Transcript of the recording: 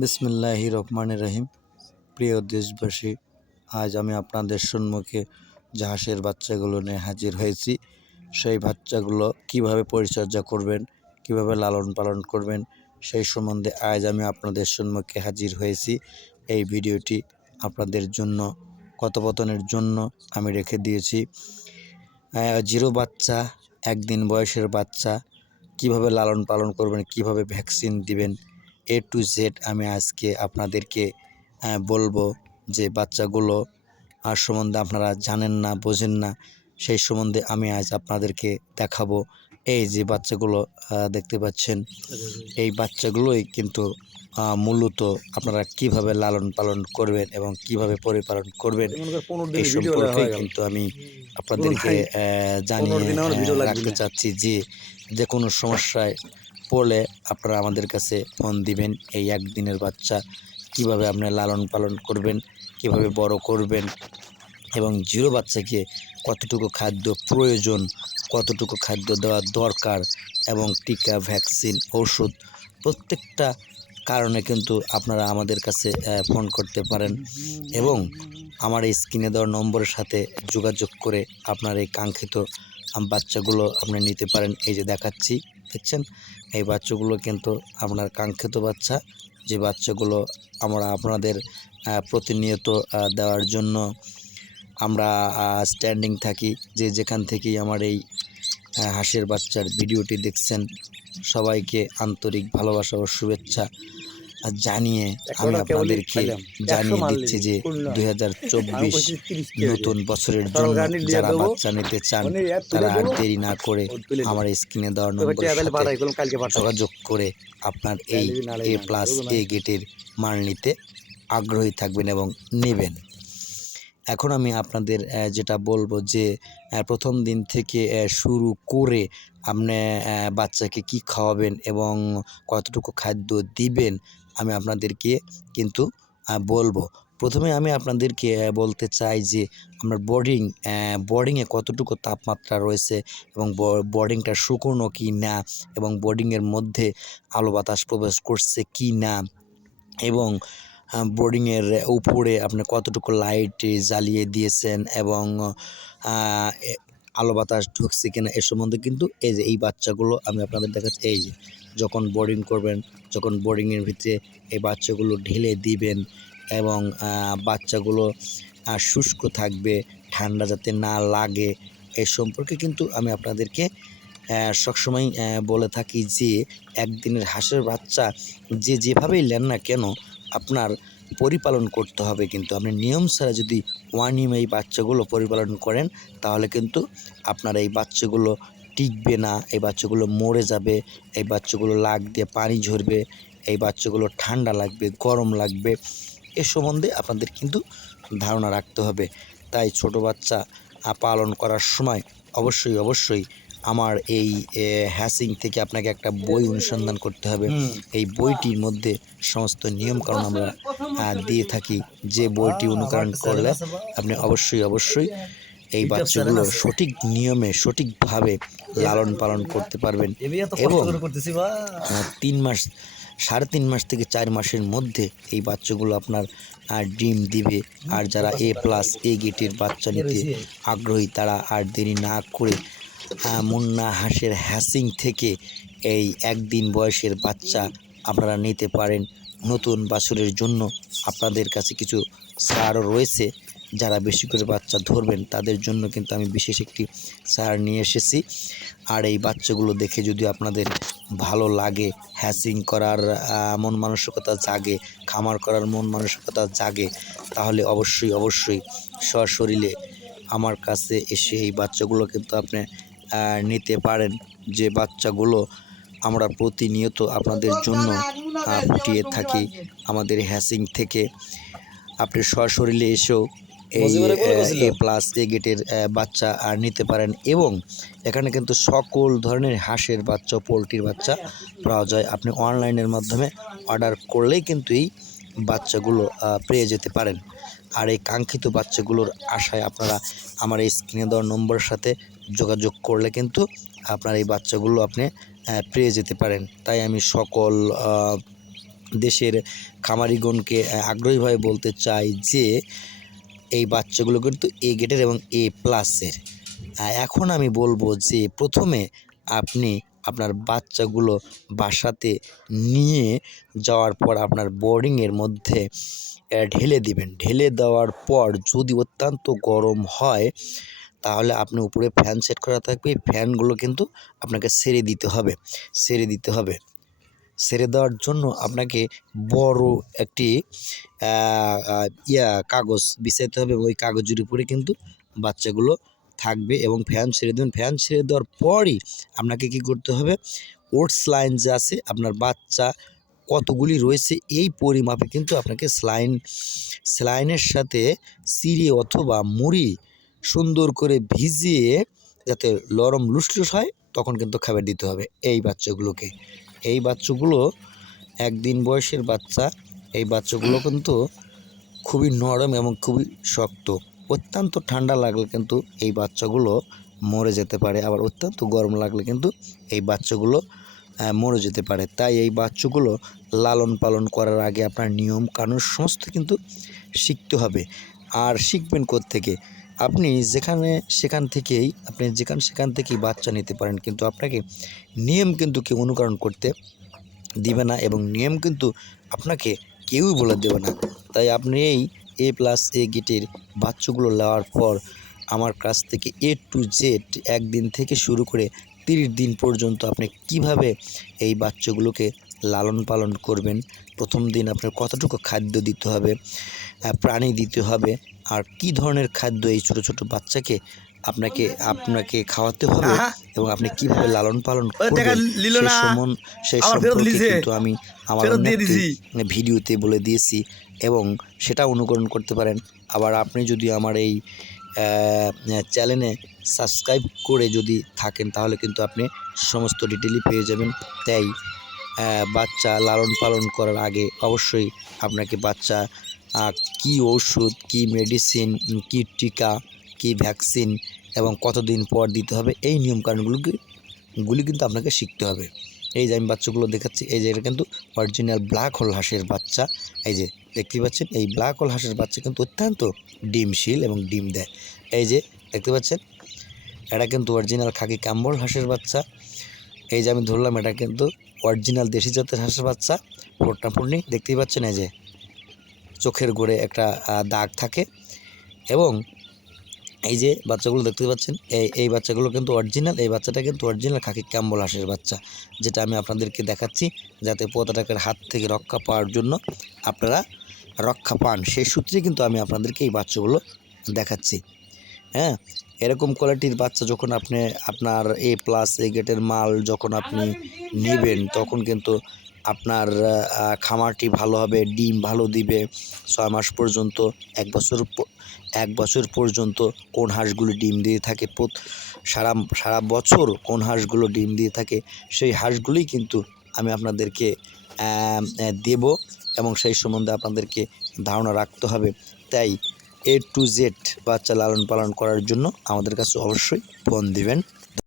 বিসমিল্লাহ রহমান রহিম। প্রিয় দেশবাসী, আজ আমি আপনাদের সম্মুখে জাহাজের বাচ্চাগুলো নিয়ে হাজির হয়েছি। সেই বাচ্চাগুলো কীভাবে পরিচর্যা করবেন, কীভাবে লালন পালন করবেন, সেই সম্বন্ধে আজ আমি আপনাদের সম্মুখে হাজির হয়েছি। এই ভিডিওটি আপনাদের জন্য, কথোপকথনের জন্য আমি রেখে দিয়েছি। জিরো বাচ্চা, একদিন বয়সের বাচ্চা, কীভাবে লালন পালন করবেন, কীভাবে ভ্যাকসিন দিবেন এ টু জেড আমি আজকে আপনাদেরকে বলব যে বাচ্চাগুলো আর সম্বন্ধে আপনারা জানেন না বোঝেন না সেই সম্বন্ধে আমি আজ আপনাদেরকে দেখাবো। এই যে বাচ্চাগুলো দেখতে পাচ্ছেন এই বাচ্চাগুলোই কিন্তু মূলত আপনারা কীভাবে লালন পালন করবেন এবং কীভাবে পরিপালন করবেন এই সম্পর্কে কিন্তু আমি আপনাদেরকে জানিয়ে রাখতে চাচ্ছি যে যে কোনো সমস্যায় পড়লে আপনারা আমাদের কাছে ফোন দিবেন, এই একদিনের বাচ্চা কীভাবে আপনি লালন পালন করবেন, কীভাবে বড় করবেন এবং জিরো বাচ্চাকে কতটুকু খাদ্য প্রয়োজন, কতটুকু খাদ্য দেওয়া দরকার এবং টিকা, ভ্যাকসিন, ওষুধ প্রত্যেকটা কারণে কিন্তু আপনারা আমাদের কাছে ফোন করতে পারেন এবং আমার এই স্ক্রিনে দেওয়া নম্বরের সাথে যোগাযোগ করে আপনার এই কাঙ্ক্ষিত বাচ্চাগুলো আপনি নিতে পারেন। এই যে দেখাচ্ছি। দেখছেন, এই বাচ্চাগুলো কিন্তু আপনার কাঙ্ক্ষিত বাচ্চা। যে বাচ্চাগুলো আমরা আপনাদের প্রতিনিয়ত দেওয়ার জন্য আমরা স্ট্যান্ডিং থাকি, যে যেখান থেকেই আমার এই হাসের বাচ্চার ভিডিওটি দেখছেন, সবাইকে আন্তরিক ভালোবাসা ও শুভেচ্ছা। জানিয়ে আমি আপনাদেরকে। জানিয়ে দিচ্ছি যে দুই হাজার চব্বিশ বলছি 30 কে নতুন বছরের জন্য যারা বাচ্চা নিতে চান মানে তারা আর দেরি না করে। আমার স্ক্রিনে দেওয়ার। যোগাযোগ করে আপনার এই এ প্লাস এ গেটের মাল নিতে আগ্রহী থাকবেন এবং নেবেন এখন আমি আপনাদের যেটা বলব যে প্রথম দিন থেকে শুরু করে আপনি বাচ্চাকে কি খাওয়াবেন এবং কতটুকু খাদ্য দিবেন আমি আপনাদেরকে কিন্তু বলব। প্রথমে আমি আপনাদেরকে বলতে চাই যে আপনার বোর্ডিং বোর্ডিংয়ে কতটুকু তাপমাত্রা রয়েছে এবং বোর্ডিংটা শুকনো কি না এবং বোর্ডিংয়ের মধ্যে আলো বাতাস প্রবেশ করছে কি না এবং বোর্ডিংয়ের উপরে আপনি কতটুকু লাইট জ্বালিয়ে দিয়েছেন এবং আলো বাতাস ঢুকছে কিনা এ সম্বন্ধে কিন্তু এই যে, এই বাচ্চাগুলো আমি আপনাদের দেখাচ্ছি, এই যে যখন বোর্ডিং করবেন, যখন বোর্ডিংয়ের ভিতরে এই বাচ্চাগুলো ঢেলে দিবেন এবং বাচ্চাগুলো শুষ্ক থাকবে, ঠান্ডা যাতে না লাগে, এ সম্পর্কে কিন্তু আমি আপনাদেরকে সবসময় বলে থাকি যে, একদিনের হাঁসের বাচ্চা যে যেভাবেই নেন না কেন, আপনার পরিপালন করতে হবে কিন্তু। আপনি নিয়ম ছাড়া যদি ওয়ানিম এই বাচ্চাগুলো পরিপালন করেন, তাহলে কিন্তু আপনার এই বাচ্চাগুলো টিকবে না এই বাচ্চাগুলো মরে যাবে এই বাচ্চাগুলো লাগ দিয়ে পানি ঝরবে এই বাচ্চাগুলো ঠান্ডা লাগবে গরম লাগবে। এ সম্বন্ধে আপনাদের কিন্তু ধারণা রাখতে হবে। তাই ছোট বাচ্চা পালন করার সময় অবশ্যই অবশ্যই আমার এই হ্যাসিং থেকে আপনাকে একটা বই অনুসন্ধান করতে হবে। এই বইটির মধ্যে সমস্ত নিয়মকানুন আমরা দিয়ে থাকি। যে বইটি অনুকরণ করলে আপনি অবশ্যই অবশ্যই এই বাচ্চাগুলো সঠিক নিয়মে সঠিকভাবে লালন পালন করতে পারবেন এবং তিন মাস সাড়ে তিন মাস থেকে চার মাসের মধ্যে এই বাচ্চাগুলো আপনার আহ, ডিম দিবে। আর যারা এ প্লাস এ গেটের বাচ্চা নিতে আগ্রহী তারা আর দেরি না করে মুন্না হাঁসের হ্যাসিং থেকে এই একদিন বয়সের বাচ্চা আপনারা নিতে পারেন। নতুন বাছুরের জন্য আপনাদের কাছে কিছু ছাড়ও রয়েছে। যারা বেশি করে বাচ্চা ধরবেন, তাদের জন্য কিন্তু আমি বিশেষ একটি ছাড় নিয়ে এসেছি। আর এই বাচ্চাগুলো দেখে যদি আপনাদের ভালো লাগে, হ্যাসিং করার মন মানসিকতা জাগে, খামার করার মন মানসিকতা জাগে, তাহলে অবশ্যই অবশ্যই সশরীরে আমার কাছে এসে এই বাচ্চাগুলো কিন্তু আপনি নিতে পারেন। যে বাচ্চাগুলো আমরা প্রতিনিয়ত আপনাদের জন্য ফুটিয়ে থাকি আমাদের হ্যাসিং থেকে। আপনি সশরীরে এসেও এ প্লাস এ গেটের বাচ্চা আর নিতে পারেন এবং এখানে কিন্তু সকল ধরনের হাঁসের বাচ্চা পোলট্রির বাচ্চা পাওয়া যায়। আপনি অনলাইনের মাধ্যমে অর্ডার করলেই কিন্তু এই বাচ্চাগুলো পেয়ে যেতে পারেন। আর এই কাঙ্ক্ষিত বাচ্চাগুলোর আশায় আপনারা আমার এই স্ক্রিনে দেওয়ার নম্বরের সাথে যোগাযোগ করলে কিন্তু আপনার এই বাচ্চাগুলো আপনি পেয়ে যেতে পারেন। তাই আমি সকল দেশের খামারিগণকে আগ্রহীভাবে বলতে চাই যে এই বাচ্চাগুলো কিন্তু এ গেটের এবং এ প্লাসের এখন আমি বলব যে প্রথমে আপনি আপনার বাচ্চাগুলো বাসাতে নিয়ে যাওয়ার পর আপনার বোর্ডিংয়ের মধ্যে ঢেলে দিবেন। ঢেলে দেওয়ার পর যদি অত্যন্ত গরম হয়, তাহলে আপনি উপরে ফ্যান সেট করা থাকবে। ফ্যানগুলো কিন্তু আপনাকে সেরে দিতে হবে। সেরে দিতে হবে। সেরে দেওয়ার জন্য আপনাকে বড় একটি ইয়া কাগজ বিছাইতে হবে। ওই কাগজের উপরে কিন্তু বাচ্চাগুলো থাকবে এবং ফ্যান ছেড়ে দেবেন। ফ্যান ছেড়ে দেওয়ার পরই আপনাকে কি করতে হবে? ওটস লাইন যে আছে, আপনার বাচ্চা কতগুলি রয়েছে, এই পরিমাপে কিন্তু আপনাকে স্লাইন, স্লাইনের সাথে চিড়ে অথবা মুড়ি সুন্দর করে ভিজিয়ে যাতে লরম লুসলুস হয়, তখন কিন্তু খাবার দিতে হবে এই বাচ্চাগুলোকে। এই বাচ্চাগুলো একদিন বয়সের বাচ্চা, এই বাচ্চাগুলো কিন্তু খুবই নরম এবং খুবই শক্ত। অত্যন্ত ঠান্ডা লাগলে কিন্তু এই বাচ্চাগুলো মরে যেতে পারে, আবার অত্যন্ত গরম লাগলে কিন্তু এই বাচ্চাগুলো মরে যেতে পারে। তাই এই বাচ্চাগুলো লালন পালন করার আগে আপনার নিয়ম কানুন সমস্ত কিন্তু শিখতে হবে। আর শিখবেন থেকে আপনি যেখানে সেখান থেকেই, আপনি যেখান সেখান থেকেই বাচ্চা নিতে পারেন, কিন্তু আপনাকে নিয়ম কিন্তু কেউ অনুকরণ করতে দিবে না এবং নিয়ম কিন্তু আপনাকে কেউই বলে দেবে না। তাই আপনি এই এ প্লাস এ গেটের বাচ্চাগুলো নেওয়ার পর আমার কাছ থেকে এ টু জেড একদিন থেকে শুরু করে তিরিশ দিন পর্যন্ত আপনি কীভাবে এই বাচ্চাগুলোকে লালন পালন করবেন। প্রথম দিন আপনার কতটুকু খাদ্য দিতে হবে প্রাণী দিতে হবে আর কি ধরনের খাদ্য এই ছোট ছোট বাচ্চাকে আপনাকে আপনাকে খাওয়াতে হবে এবং আপনি কীভাবে লালন পালন করবেন সেই সম্পর্কে কিন্তু আমি আমার দিছি। ভিডিওতে বলে দিয়েছি এবং সেটা অনুকরণ করতে পারেন। আবার আপনি যদি আমার এই চ্যানেলে সাবস্ক্রাইব করে যদি থাকেন তাহলে কিন্তু আপনি সমস্ত ডিটেলই পেয়ে যাবেন। তাই বাচ্চা লালন পালন করার আগে অবশ্যই আপনাকে বাচ্চা কি ওষুধ, কি মেডিসিন কি টিকা, কি ভ্যাকসিন এবং কতদিন পর দিতে হবে, এই নিয়মকানুনগুলোকে, গুলি কিন্তু আপনাকে শিখতে হবে। এই যে আমি বাচ্চাগুলো দেখাচ্ছি, এই যে এটা কিন্তু অরিজিনাল ব্ল্যাক হোল হাঁসের বাচ্চা। এই যে দেখতে পাচ্ছেন, এই ব্ল্যাক হোল হাঁসের বাচ্চা কিন্তু অত্যন্ত ডিমশীল এবং ডিম দেয়। এই যে দেখতে পাচ্ছেন, এটা কিন্তু অরিজিনাল খাকি ক্যাম্বল হাঁসের বাচ্চা। এই যে আমি ধরলাম, এটা কিন্তু অরিজিনাল দেশি জাতের হাঁসের বাচ্চা। ফোটনাফুটনি দেখতেই পাচ্ছেন এই যে চোখের গোড়ে একটা দাগ থাকে। এবং এই যে বাচ্চাগুলো দেখতে পাচ্ছেন, এই এই বাচ্চাগুলো কিন্তু অরিজিনাল, এই বাচ্চাটা কিন্তু অরিজিনাল খাকি ক্যাম্বল হাঁসের বাচ্চা, যেটা আমি আপনাদেরকে দেখাচ্ছি, যাতে পতাটাকের হাত থেকে রক্ষা পাওয়ার জন্য আপনারা রক্ষা পান। সেই সূত্রে কিন্তু আমি আপনাদেরকে এই বাচ্চাগুলো দেখাচ্ছি। হ্যাঁ এরকম কোয়ালিটির বাচ্চা যখন আপনি আপনার এ প্লাস এ গেটের মাল যখন আপনি নেবেন, তখন কিন্তু আপনার খামারটি ভালো হবে, ডিম ভালো দিবে। ছয় মাস পর্যন্ত, এক বছর এক বছর পর্যন্ত কোন হাঁসগুলো ডিম দিয়ে থাকে সারা সারা বছর কোন হাঁসগুলো ডিম দিয়ে থাকে, সেই হাঁসগুলোই কিন্তু আমি আপনাদেরকে দেব এবং সেই সম্বন্ধে আপনাদেরকে ধারণা রাখতে হবে। তাই এ টু জেড বাচ্চা লালন পালন করার জন্য আমাদের কাছে অবশ্যই ফোন দিবেন।